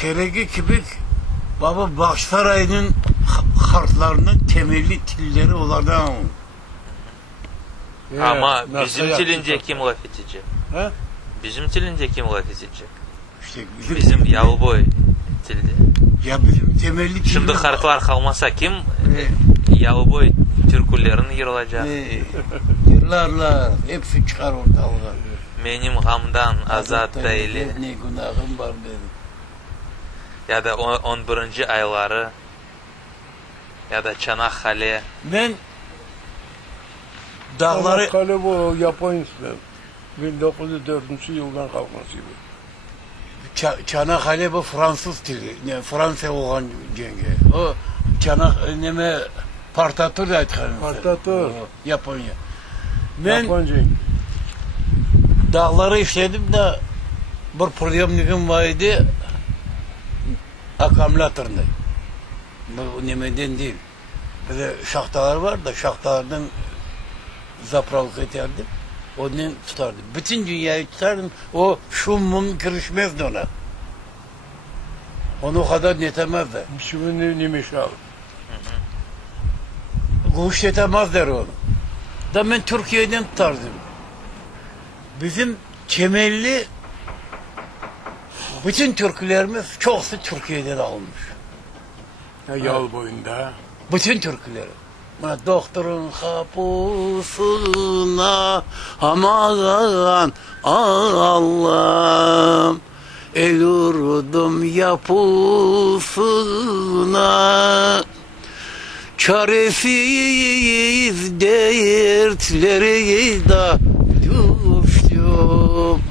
Keregi kibik baba Başsaray'ın harflarının temelli tilleri onlardan. Ama bizim tilince kim laf edecek? He? Bizim tilince kim laf edecek? İşte Bizim Yalıboy tilde. Ya bizim temelli Şimdi harflar kalmasa kim Yalıboy türkülerini yırılacak? Yırlarlar. Hepsi çıkar ortalığa. Benim gamdan azat değilim. Ne günahım var benim. Ya da 11. ayları ya da Çanakkale. Ben dağları... Çanakkale bu Japon ismi. 1904 yıldan kalmasıydı. Çanakkale bu Fransız dili. Yani Fransa olan cenge. O Çanakkale Partatür da etkilemiş. Partatür. Japonya. Ben Japonca. dağları işledim de bir programım vardı. Akümülatöründe. Bu nemeden değil. Böyle şahtalar var da şahtalardan zapravlık ederdim. Ondan tutardım. Bütün dünyayı tutardım. O şum mum kırışmazdı ona. Onu o kadar netemezdi. Şimdi neymiş abi? Kuş yetemezler onu. Da ben Türkiye'den tutardım. Bizim temelli bütün türkülerimiz çoksu Türkiye'den alınmış. Yol boyunda. Bütün türküleri. Doktorun kapısına aman Allah'ım el vurdum yapısına çaresiz dertleri da düştüm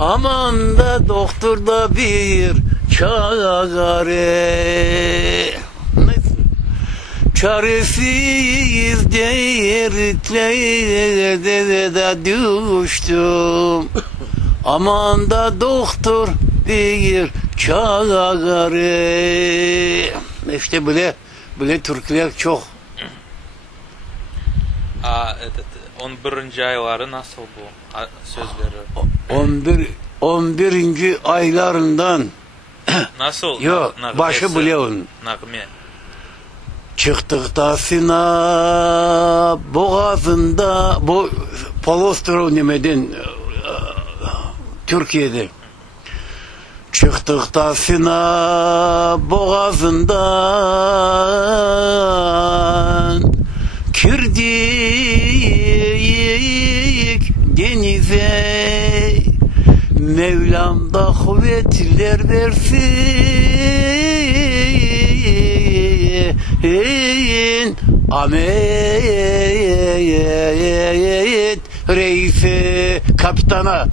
aman da doktorda bir çare çaresiz dertlere de düştüm aman da doktor bir çare. İşte böyle türküler çok. 11. ayları nasıl bu sözleri? 11. aylarından nasıl? yok başı bile onun. Nagme. Çıktık da Sina boğazında bu Polostrov nemeden Türkiye'de çıktık da Sina boğazından girdik denize Mevlam da kuvvetler versin Ahmet reise kapitana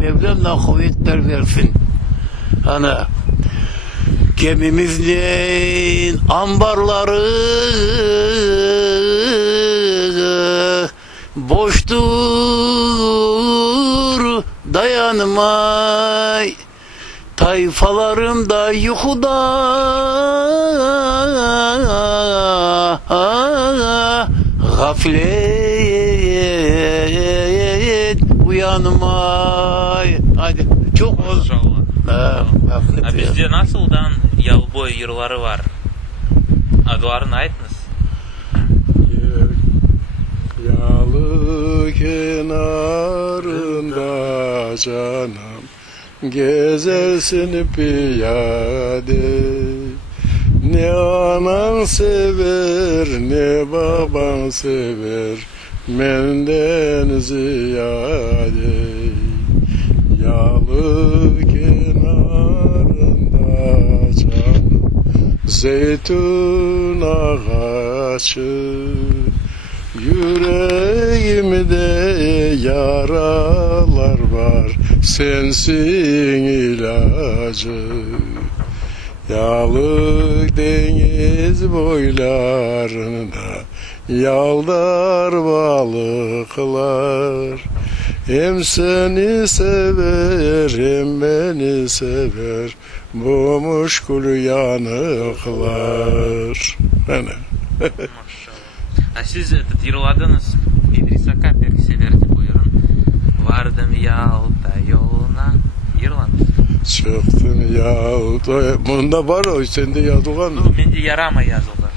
Mevlam da kuvvetler versin. Ana gemimizin ambarları boştur dayanmay tayfalarım da yuhuda gaflet uyanmay. Hadi çok maşallah. Bizde nasıldan Yalıboy yırları var? Adlarını aytınız. Yalı kenarında canım gezersin piyade ne anan sever ne baban sever menden ziyade yalı kenarında canım zeytun ağaçı yüreğimde yaralar var sensin ilacı Yalı deniz boylarında yaldar balıklar hem seni sever hem beni sever bu muşkul yanıklar. Siz yırladınız İdris Aka perkselerdi buyurun. Vardım Yalta yoluna. Yırladınız. Çıktım yağda. Bunda var o, sende yazılgan mı? Mende yarama yazıldı.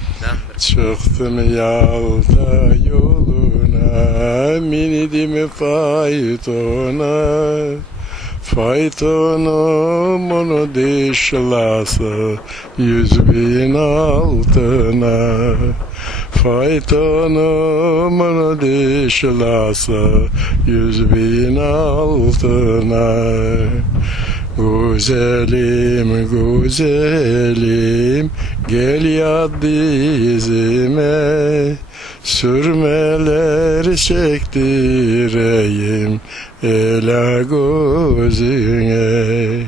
Çıktım yağda yoluna, mindim faytona. Faytonum onu dişlası 100.000 altına. Faytonum onu dişlası 100.000 altına. Güzelim güzelim gel yat dizime, sürmeler çektireyim ela gözüne.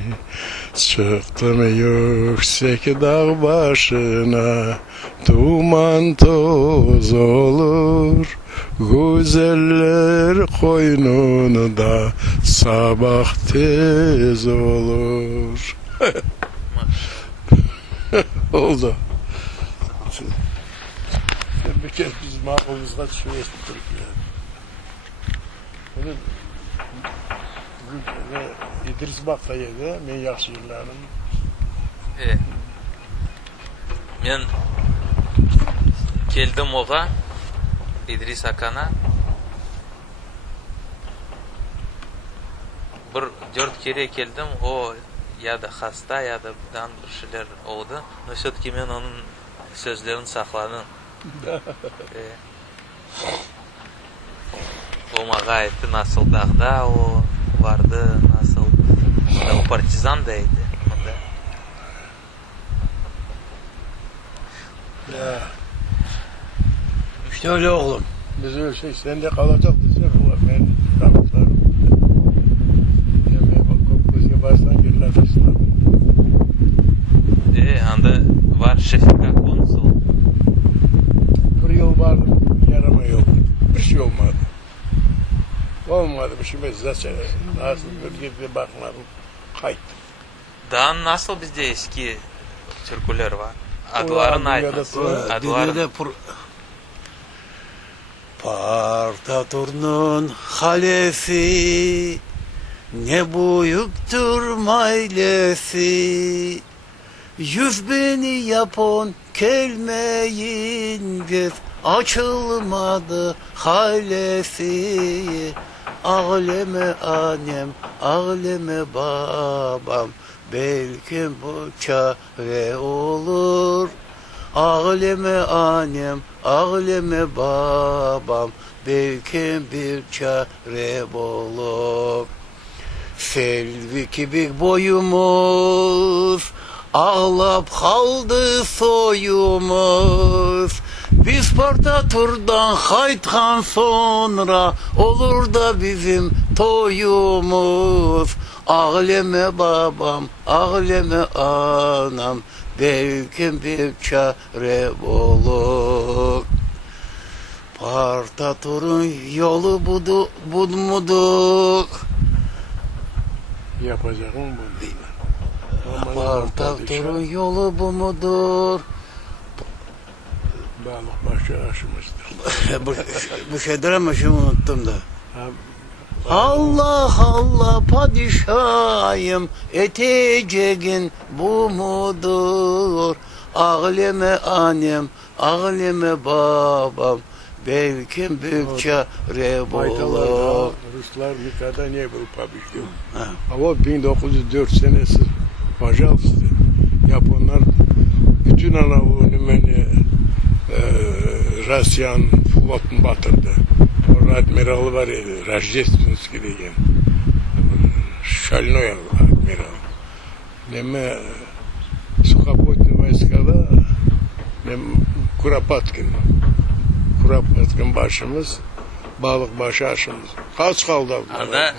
Çıktım yüksek dağ başına, duman toz olur. Güzeller koynunda sabah tez olur. Oldu. Sen bir kez bizim aklımızda şöyle ettik ya. Benim İdris Baktay'da men yaxşı yıllarım. Men keldim oğa, İdris Akana. Bir 4 kere keldim, o ya da hasta ya da birden bir şeyler oldu. Nışıt ki men onun sözlerini sakladım. O mağa aytti nasıl dağda o vardı, nasıl o partizan da idi. Ya, İşte öyle oğlum. biz öyle şey sende kalacak desek o ben kapılarım. Yemeğe bakıp kızı baştan geriletirsin. Anda var Şefika konsul. Bir yol vardı, yarama yol. Bir şey olmadı. Olmadı bir şey, ben zaten nasıl bir gibi bakmadım. Kayıt. Daha nasıl bizde eski türküler var? Adların aytmasın. Adların. Dünyada Partatur'un halesi, ne büyüktür mailesi. 100.000 yapon kelmeyin göz, açılmadı halesi. Ağleme annem, ağleme babam, belki bu çare olur. Ağleme annem, ağleme babam, belki bir çare olur. Selvi kibik boyumuz, ağlap kaldı soyumuz. Biz Partatur'dan haytkan sonra olur da bizim toyumuz. Ağleme babam, ağleme anam, belki bir çare olur. Partatur'un yolu budmuduk. Yapacağım bunu değil mi? Partatur'un yolu bu mudur? Balık başı aşımızdır. Bu şeydir ama şimdi unuttum da. Ha, Allah Allah padişahım, eteceğin bu mudur? Ağleme annem, ağleme babam, belki büyük çare bulur. Ruslar nikada niye bu pabişti? Ama 1904 senesi Pajals'tı. Japonlar bütün Anadolu'nu beni Rusyan flotunu batırdı. Orada admiralı var ya, Rajdeственский деген. Шальной адмирал. Deme сухопутные войскада Kuropatkin başımız, balık başı aşımız. Kaç kaldı? Anda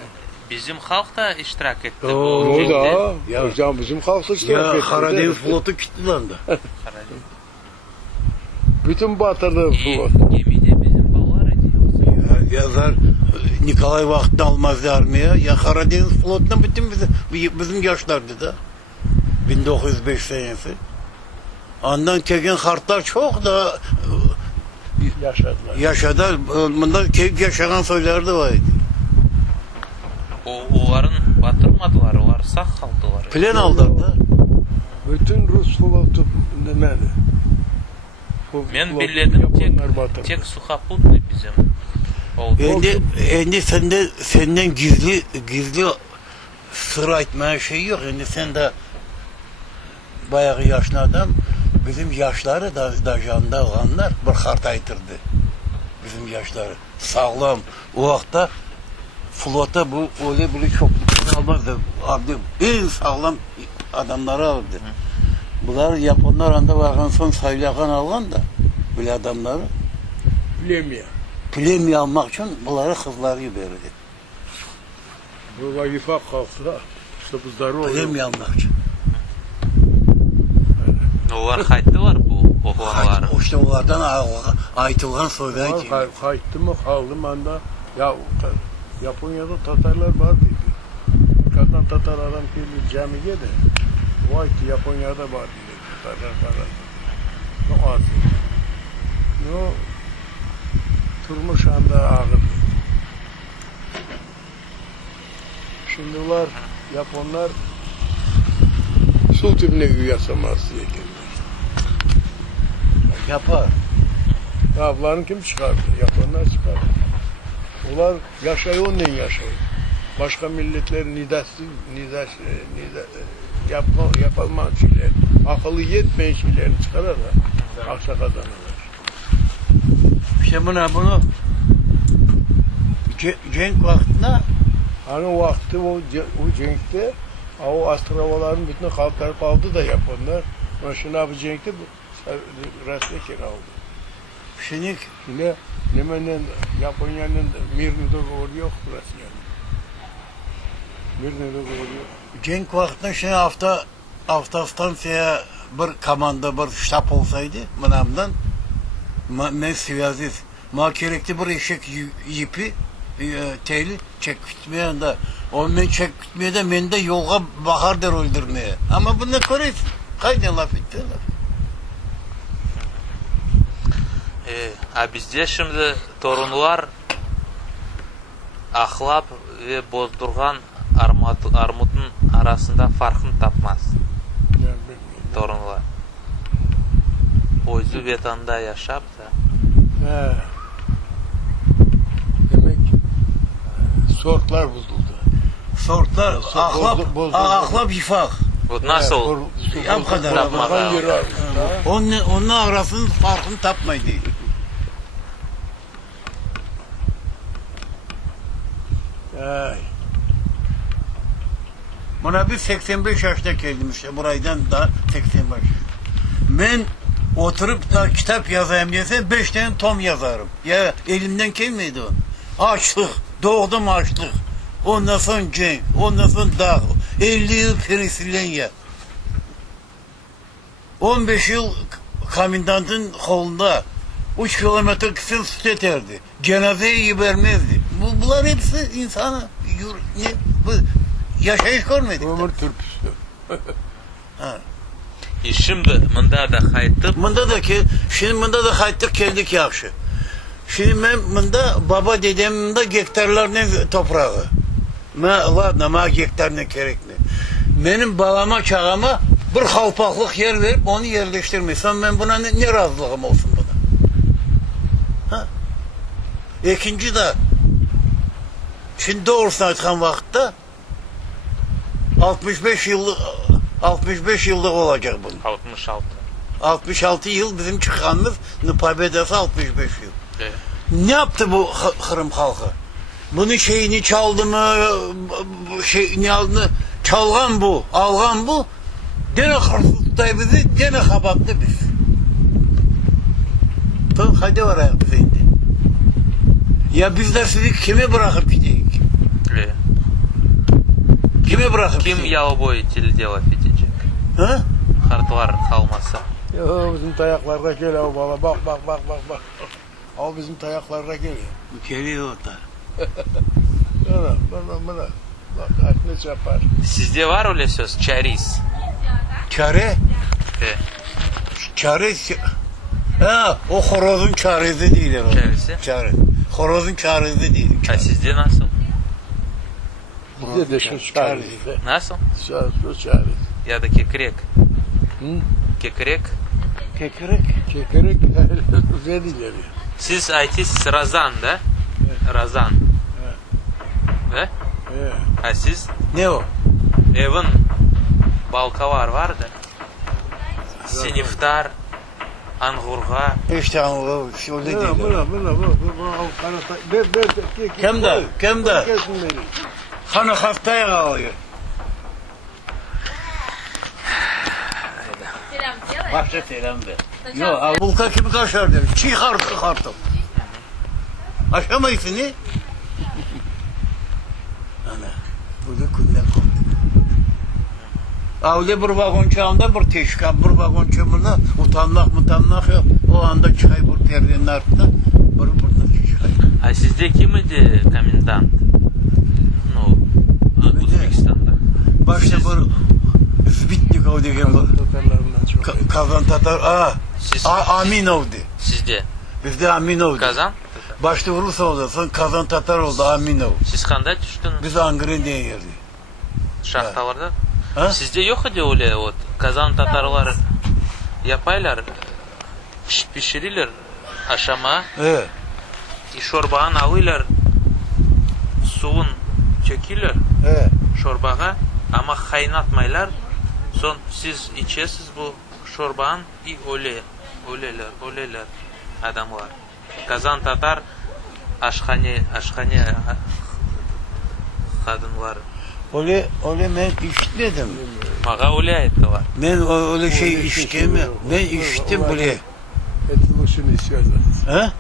bizim halk da iştirak etti. Oo, O da, Ya. hocam bizim halk iştirak Ya etti. Karadeniz flotu kilitlendi. Bütün batırdı flot. Gemide bizim balılar ediyor. Yazar Nikolay vaktini almazdı armaya. Ya Karadeniz flotuna bütün bizim yaşlardı da. 1905 senesi. Ondan kegen hartlar çok da Yaşadılar. yaşadı. Bundan yaşayan soyları da var. Onların batırmadılar. Onlar Kazak halkı var. Plen aldılar. Bütün Rus flotu demeli. Men bildim tek Sukhoputny bizim. Oldu. Endi senden gizli sır aytmaya şey yok. Endi sen de bayağı yaşlı adam. Bizim yaşları da janda olanlar bir hart aytırdı. Bizim yaşları. Sağlam. O vakta flota bu öyle böyle çok almazdı. Abi en sağlam adamları aldı. Bunlar Japonlar anda vargan son saylakan alan da böyle adamları plemiye almak için bunlara kızları verdi. Bu vazife kalsa işte bu zarur. Plemiye almak için. Olar haytı var bu oğlanlar. İşte onlardan aytılgan soydan ki. Kayıttı mı kaldı anda ya Japonya'da Tatarlar vardı. Kadın Tatar adam geldi camiye de. Vay ki Japonya'da vardı. Tatar. Ne az. Ne turmuş anda ağır. Şimdi onlar Japonlar Sultan'ı yasamaz diye geldi. Yapar. Ya bunların kim çıkardı? Japonlar çıkardı. Onlar yaşayı onun yaşayı. Başka milletler yapılmayan şeyler, akıllı yetmeyen şeylerini çıkarır da akça kazanırlar. İşte bunu cenk vaktinde Hani o vakti o cenkte o astrovaların bütün halkları kaldı da Japonlar. Ama şimdi abi cenkte resmi kere aldı. şimdi Şimdi nemenden Japonya'nın Mirni'de gol yok burası yani. Mirni'de gol yok. cenk vaktinde şimdi hafta stansiyaya bir komanda, bir ştab olsaydı mınamdan ben siyaziz. Ma gerekli bir eşek yipi teli çek gitmeyen de o men çek gitmeye de men de yolga bakar der öldürmeye. Ama bunu koruyor. Kayda laf ettiler. A bizde şimdi torunlar ahlap ve bozdurgan armutun arasında farkını tapmaz. Torunlar. Oyzu betanda yaşap da. He. Demek sortlar bozuldu. Sortlar bozuldu. ahlap ifak. Bu nasıl? Ya bu kadar. Tapmadan. Onun arasının farkını tapmaydı. Ay. Buna bir 85 yaşta geldim işte buraydan da 85. Ben oturup da kitap yazayım dese 5 tane tom yazarım. Ya elimden gelmedi o. Açlık, doğdum açlık. Ondan sonra cenk, ondan sonra dağ. 50 yıl Pensilvanya. 15 yıl komendantın kolunda 3 kilometre kısa süt eterdi. Cenazeyi vermezdi. Bunlar hepsi insana yaşayış görmedik. Ömür türpüsü. Şimdi mında da haytıp Mında da hayttık geldik yaxşı. Şimdi ben mında baba dedemde gektarlarının toprağı. Ladna ma gektar ne gerek mi? Benim balama çağama bir halpaklık yer verip onu yerleştirmesem ben buna ne razılığım olsun buna? Ha? İkinci de şimdi doğrusunu aytkan vakitte 65 yıllık olacak bunun. 66. 66 yıl bizim çıkanımız Pobedası 65 yıl. Evet. Ne yaptı bu Kırım halkı? Bunun şeyini çaldı mı? Ne aldı? Çalgan bu, algan bu. Gene hırsızlıktay bizi, gene kapattı biz. Tamam, hadi var ayakta indi. Ya biz de sizi kime bırakıp gideyik? Evet. Kime bırakıp Kim gideyik? yağ boyu teldevat edecek? Ha? Hartlar kalmasa. Yo bizim tayaklarda gel o bala bak. O bizim tayaklarda geliyor. Geliyor da. Bana. Bak aç ne yapar. Sizde var öyle söz, çariz. Çare? Evet. Çare... Ha, o horozun çaresi değil o. Çaresi? Çare. Horozun çaresi değil. Ha, sizde nasıl? Bize de şu çağırız. Nasıl? Şu çağırız. Ya da kekrek. Hı? Kekrek. Kekerek. Kekerek verilir. Siz aytesiz Razan da. Razan. Ve? Ha siz Ne o? evin balkavar vardı. Siniftar, Angurga. İşte o şöyle değil. Kimde? Kimde? Kesin beni. Hanı haftaya kalıyor. Selam diyor. Başta selam ver. Yok, bulka kimi kaşar demiş. Çiğ kartım. Aşamayısın ne? Ana, burada kundan koptu. Avle bir vagon çağında bir teşkan, bir vagon çömürde utanmak yok. O anda çıkay bir perdenin altında, bir burada çıkay. Ha sizde kim idi komendant? No, Uzbekistan'da. Başta bir Zbitnikov degen bu. Tatarlarından çok. Kazan Tatar, Siz, Aminov'du. sizde Bizde Aminov'du. Kazan? Başta Rus oldu, sonra Kazan Tatar oldu, Aminov. Siz kanda düştünüz? Biz Angren diye geldi. Şahtalarda? Ha? Sizde yok idi öyle o Kazan Tatarlar yapaylar, pişirirler aşama, Evet. şorbağın alırlar, suyun çekilir Evet. şorbağa ama kaynatmaylar. Son siz içesiz bu şorbanın öyleler adamlar. Kazan Tatar aşkhane kadınlar. Öyle ben işitmedim. Mağa öyle ayettiler. Ben öyle şey işittim. Ben işittim böyle. Bu için istiyor zaten. Ha?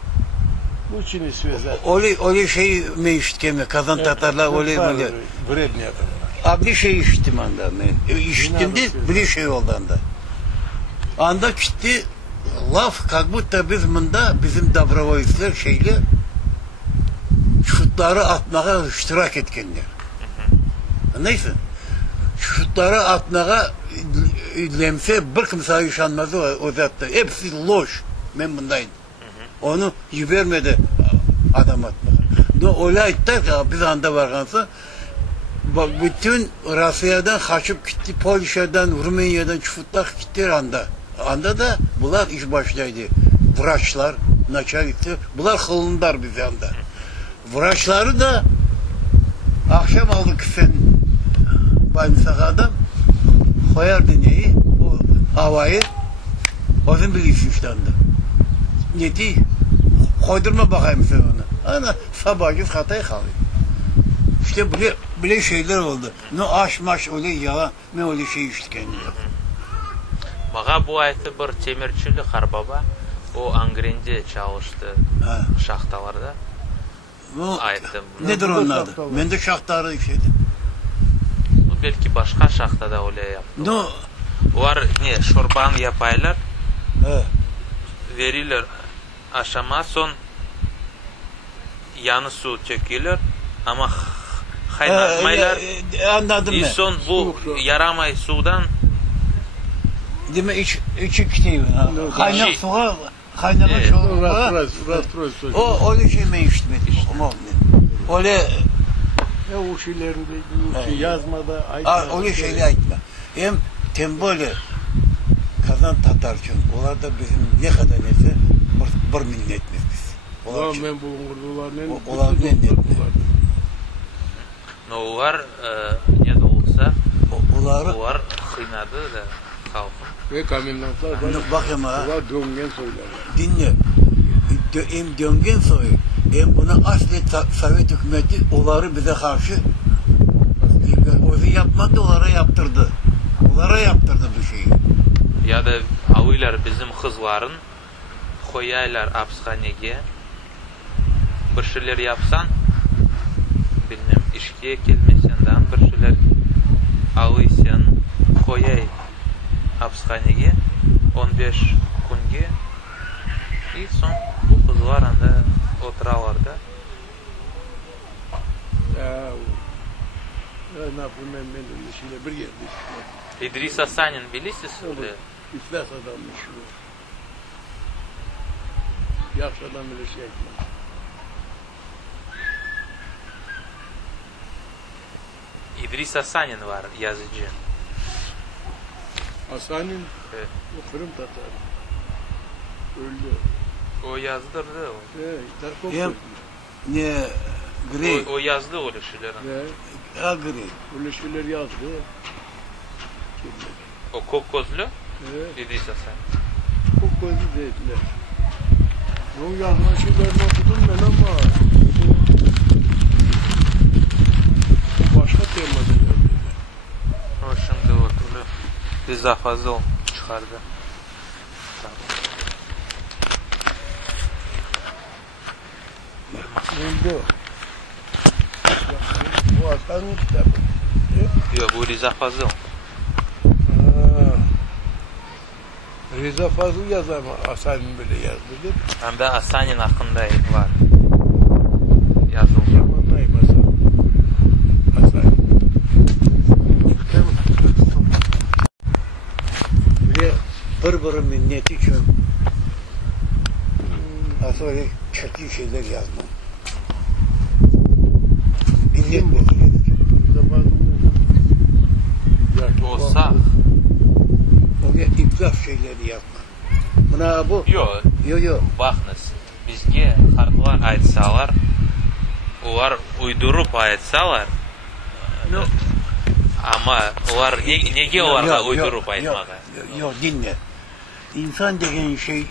Bu için istiyor zaten. Öyle şey mi işittim? Kazan Tatarlar öyle böyle. Vredni adamlar. Bir şey işittim anda ben. İşittim de bir şey oldu anda. Anda gitti laf как будто bizim Dabrovoyisler şeyler şutları atmaya iştirak etkenler. Neyse. Şutları atmaya lemse bir kimse yaşanmazı o zatta. Hepsi loş. Ben bundayım. Onu yübermedi adam atmaya. No öyle ettiler ki biz anda vargansa bütün Rusya'dan kaçıp gitti, Polşa'dan, Rumanya'dan şutlar gitti anda. Anda da bunlar iş başlaydı. Vraçlar, naçalikler, bunlar kılındılar bize anda. Vraçları da akşam aldık sen bayımsak adam koyar dünyayı, o havayı onun bilirsin işte anda. Ne diye? Koydurma bakayım sen onu. Ana sabahcız hatay kalıyor. İşte böyle şeyler oldu. Ne aş maş öyle yalan, ne öyle şey işte kendine. Mağa bu ayeti bir temirçili Karbaba o Angren'de çalıştı Ha. şahtalarda. Bu Ayettim. nedir onun adı? Ben de şahtarı işledim. Belki başka şahtada öyle yaptı. No, Var ne şorban yapaylar, he. verirler aşama son yanı su çekilir ama kaynatmaylar. Anladım ben. Son bu yaramay sudan Değil mi? İçi kiteyim. Kaynak suğa, kaynamış Evet. suğa. Rast. O öyle şey ben işitmedim. Öyle Ya o şeylerinde yazmada öyle şeyler etme. Hem böyle Kazan Tatarçın. Onlar da bizim ne kadar neyse bir milletimiz biz. Ulan ben bulunurdular ne? Onlar ne dediler? no var ne de olsa Onları var kıynadı da halkın. Ve kamyonlar bakayım ha. Ulan döngen söylerler. Dinle. Hem döngen soyu. Hem buna asli Sovyet hükümeti onları bize karşı o yapmadı, onlara yaptırdı. Onlara yaptırdı bu şeyi. Ya da alıylar bizim kızların koyaylar hapishaneye bir şeyler yapsan bilmem işe gelmesinden bir şeyler alıysan koyay hapishaneye 15 günge son bu kızlar anda oturalarda Ya ne yapayım ben öyle şeyle bir geldi. İdris Hasan'ın bilirsiniz öyle. İflas adammış bu. Yaxşı adam öyle şey etmez. İdris Asanin var yazıcı. Hasan'ın Evet. o Kırım Tatarı. Öldü. O yazdırdı o. Darkov Hem- Ne Grey. O yazdı öyle şeylerin. Ha Grey. Öyle şeyler yazdı. O Kokkozlu Evet. İdris Asanin. Çok gözü dediler. O yazma şeylerini okudum ben ama o başka temada yazdı. O şimdi oturdu. Biz daha fazla çıkardı. Öldü. Bu Hasan'ın kitabı. Yok bu Riza Fazıl. Reza Fazıl yazar mı? Hasan'ın böyle yazdı değil mi? Hem de Asanin hakkında var. Yazılmış. Zamanlayım Hasan. Bir minneti için aslında çirkin şeyler yazmam. Millet bekliyor. O sağ. Oraya ibraf şeyleri yapma. Buna bu. Yok. Yo. Bakınız. Bizge harflar aytsalar, ular uydurup aytsalar, No. ama ular nege ularga uydurup aytmaga? Yok dinle. İnsan degen şey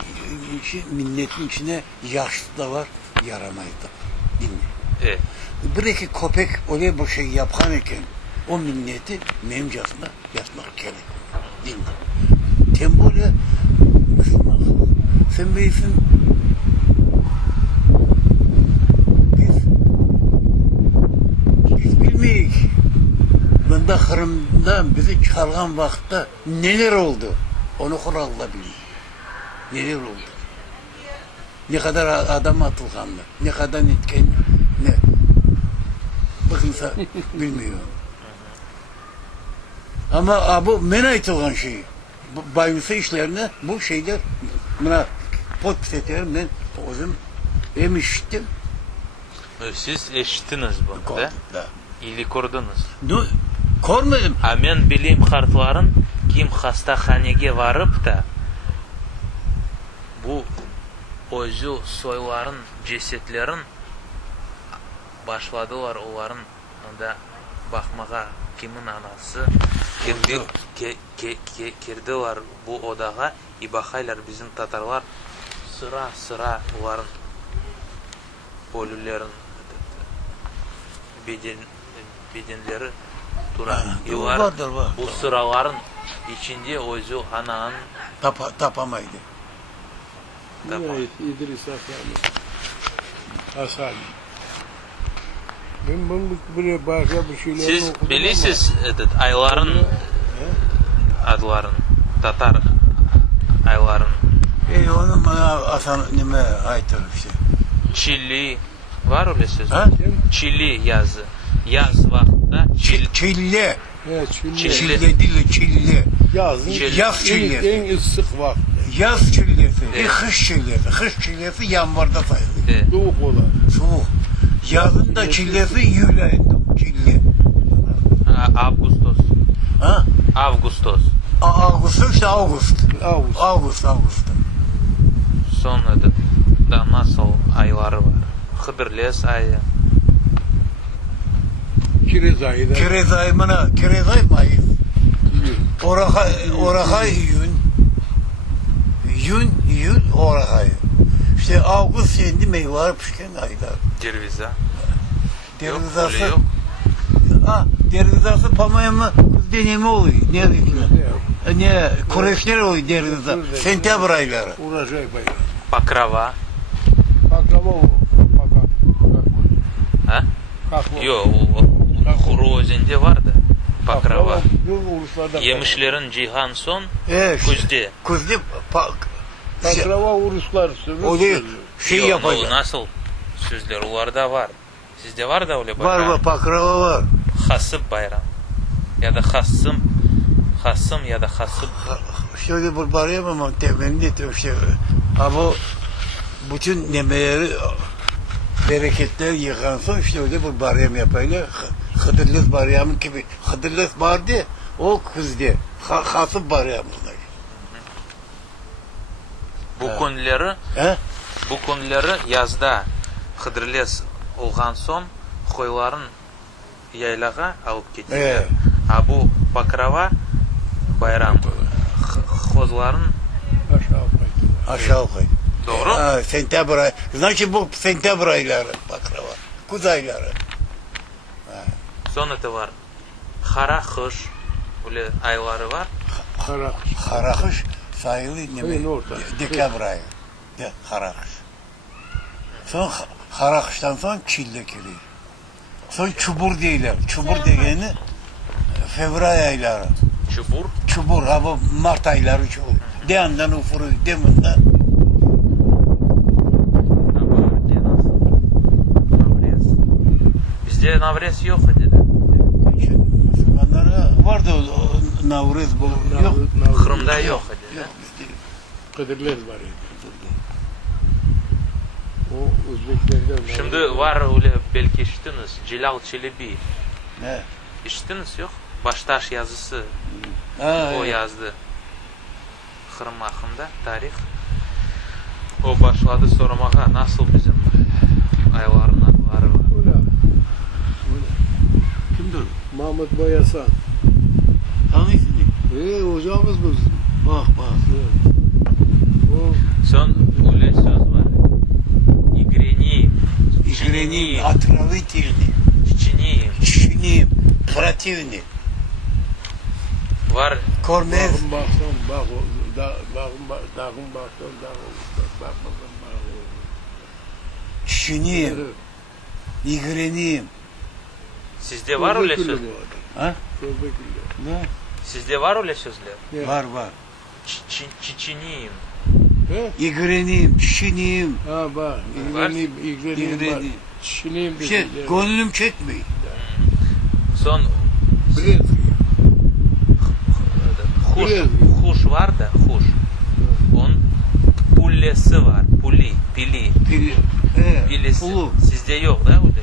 milletin içine yaşlı da var, yaramayı da. Dinle. Evet. Bir iki köpek oraya bu şey yapan iken o milleti memcasına yatmak gerek. Dinle. Tembole Müslüman. Sen bilirsin biz bilmeyik. Bunda Kırım'dan bizi çıkargan vakitte neler oldu? Onu Kur'an'la bilir. Neler oldu? Ne kadar adam atılganlı, ne kadar etken, ne? Bakınsa bilmiyor. Ama bu men aytılgan şey, bayılsa işlerine bu şeyler, buna pot piseterim ben o zaman hem işittim. Siz eşittiniz bunu da, ili kurdunuz. Kormadım. Men bileyim harfların kim hastahanege varıp da bu özü soyların, cesetlerin başladılar onların da bakmağa kimin anası girdiler bu odağa ibakaylar bizim Tatarlar sıra onların ölülerin bedenleri duran. Var. Bu sıraların içinde özü ananın Tapamaydı. Evet, İdris Hasan. Ben bunu buraya başka bir şeyler Siz okudum bilirsiniz ayların adların Tatar ayların Onu bana Hasan nime aytır işte. Çilli var öyle söz. Ha? Çilli yazı. Yaz vaxtında Çille. Evet, Çilli. Çille değil, çille. yazın Yaz çillesi. en ıslık vakti. Yaz çillesi. Evet. Kış çillesi. Kış çillesi yanvarda sayılır. Soğuk olan. Soğuk. Yazın da çillesi Eylül ayında. Çille. Ağustos. Ha? Ağustos. Ağustos işte Ağustos. Ağustos. Ağustos. Sonra da nasıl ayları var? Hıdırles ayı. Kirez ayı da. Kerez ayı bana. Kerez ayı Mayıs. Orakay Yün Orakay. İşte Ağustos yendi meyveler pişken aylar. Cerviza. Yok Dervizası. öyle yok. Ha, dervizası pamayama kız deneme oluyor. Ne diyorsun? Ne kureşler oluyor derviza. Sentabr ayları. Uğraşay bayı. Bakrava. Baklava o. Ha? Kakva. Yok o Rozende var da. Bakrava. Bu Uruslarda. Yemişlerin Cihan son Evet. Kuzde. Kuzde Baklava Uruslar. oluyor. Şey Yok, o yapacak. nasıl sözler onlarda var. Sizde var da öyle Var bakrava var. Hasıp bayram. Ya da Hasım ya da hasıp. Şöyle bir barayım ama temelini de işte. Ama bütün nemeleri bereketler yıkansın işte öyle bir barayım yapayla Hıdırlıs Baryam'ın gibi. Hıdırlıs vardı, o kızdı. Hasım Baryam'ın. Bu kunları yazda Hıdırles olgan son koyların yaylağa alıp gettiler. Bu Bakrava bayram kozların aşağı koydu. Doğru. Sentabr ayı. Значит bu sentabr ayları Bakrava. Kuz ayları. Sonra da var. Hara kış öyle ayları var. Hara kış sayılı dekabr ayı. Hara kış. Son hara kıştan sonra çille geliyor. Son çubur değiller. Çubur degeni fevray ayları. Çubur? Çubur. Ha bu Mart ayları çubur. Deyandan ufuru deminden. Bizde Navrez yok dedi. Müslümanlara vardı Navruz bu. Yok. Kırım'da yok dedi. Kıdırlez var ya. O Özbeklerden. Şimdi var öyle belki işitiniz. Celal Çelebi. Ne? İşitiniz yok. Baştaş yazısı. O yazdı. Kırım hakkında tarih. O başladı sormaya nasıl bizim ayların adları var. Kimdir? Mahmut Boyasan. Hangisini? Hocamız bu. Bak. O Son öyle söz var. İgreniyim, отравительный, Çiçiniyim. противный. Var. Kormez. Çiçiniyim, igreniyim. Sizde var öyle sözler. Ha? Ne? Sizde var öyle sözler. Var. Çiçiniyim. İgreniyim, çiçiniyim. Ha bak. İgreniyim. Çiçiniyim. Gönlüm çekmiyor. Son huş var da huş. Onun pullesi var. Pili. Pilisi. Pulu. Sizde yok da o da.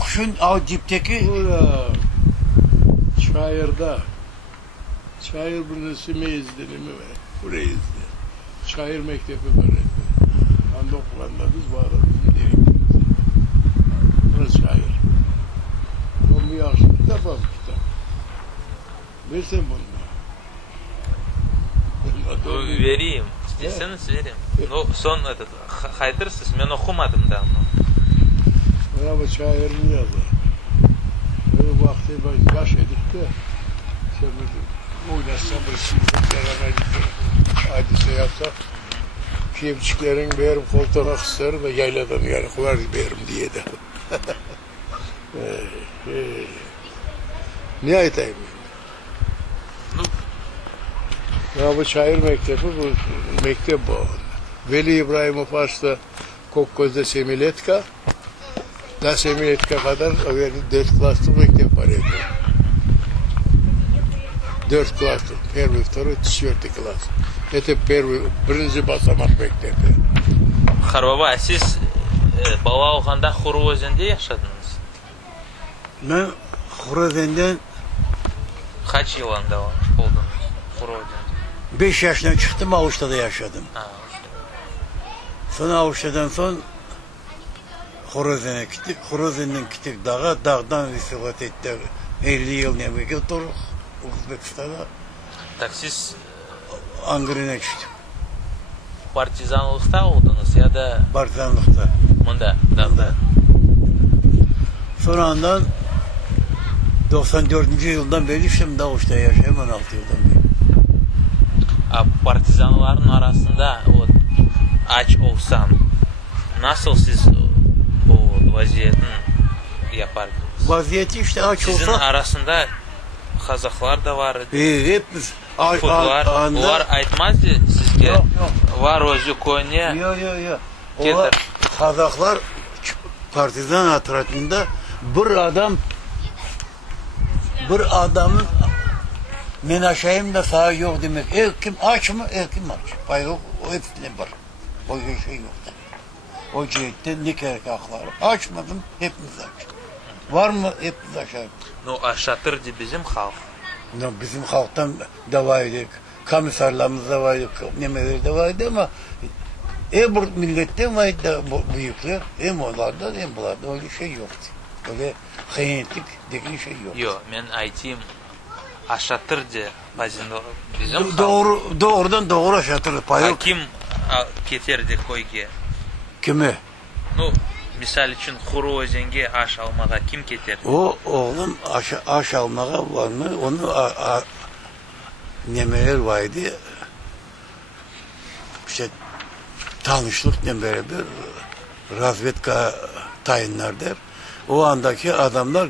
Kuşun o dipteki Çayır bunun ismi izlenimi mi? Buraya izle. Çayır mektebi var. Anda okulanda biz bağırırız. Gidelim. Burası çayır. Onun bir yaşlı kitap var bu kitap. Versen bunu. Vereyim. İsterseniz vereyim. Son haydırsız. Ben okumadım da onu. Ama çayırını yazar. Böyle vakti baş edip de sen oynatsan bir sinirliklerine gittim. Hadise yapsak kemçiklerin berim koltuğuna kısar ve yayladan yarık var berim diye de. Ne aytayım ben? Ya bu çayır mektebi, bu mektep bu. Veli İbrahim Ufaş'ta Kokkoz'da Semiletka. Da Semiletka kadar 4 klaslı mektep var evde. 4 klaslı. Первый, второй, 4 klas. Это birinci basamak mektebi. Harbaba, siz bala olganda Xuru özünde yaşadınız. Ben Xurazen'den Kaç yılında oldunuz Xuru özünde? 5 yaşına çıktım, Avuş'ta yaşadım. Sonra Avuş'tan son Xurazen'e gittik. Xurazen'den gittik dağa, dağdan Visilat ettik. 50 yıl nemege oturuq Uzbekistan'a. Tak siz Angren'e gittik. partizanlıkta oldunuz ya da Partizanlıkta. bunda dağda? Sonra ondan 94. yıldan beri işte Avuş'ta yaşıyorum, 16 yıldan beri. Partizanların arasında o aç olsan nasıl siz o vaziyetin yapardınız? Vaziyeti işte aç Sizin olsa. arasında Kazaklar da var. Hepimiz. Onlar aytmazdı sizge. Yok. Var özü Konya. Yok. Getir. Kazaklar partizan hatıratında bir adamın menaşayım da sağ yok demek. Kim aç mı? Kim aç. Hayır o hepsine var. O şey yok. O cihette ne gerek hakları. Açmadım, hepimiz aç. Var mı? Hep aşağı. Ну, aşatırdı bizim halk. Bizim halktan da vardı. Komisarlarımız da vardı. Nemeleri de vardı ama bu milletten vardı da büyükler. Hem onlarda hem bunlarda öyle şey yoktu. Öyle hıyanetlik dediğin şey yok. Yo, men aytayım. Aşatırdı bizim halk. Doğrudan doğru aşatır. Payı Kim keterdi koyga? kimi? Ну, misal için Xuru özenge aş almağa kim keter? O oğlum aş almağa var mı? Onu nemeler vardı. İşte tanışlıkla beraber razvedka tayinler der. O andaki adamlar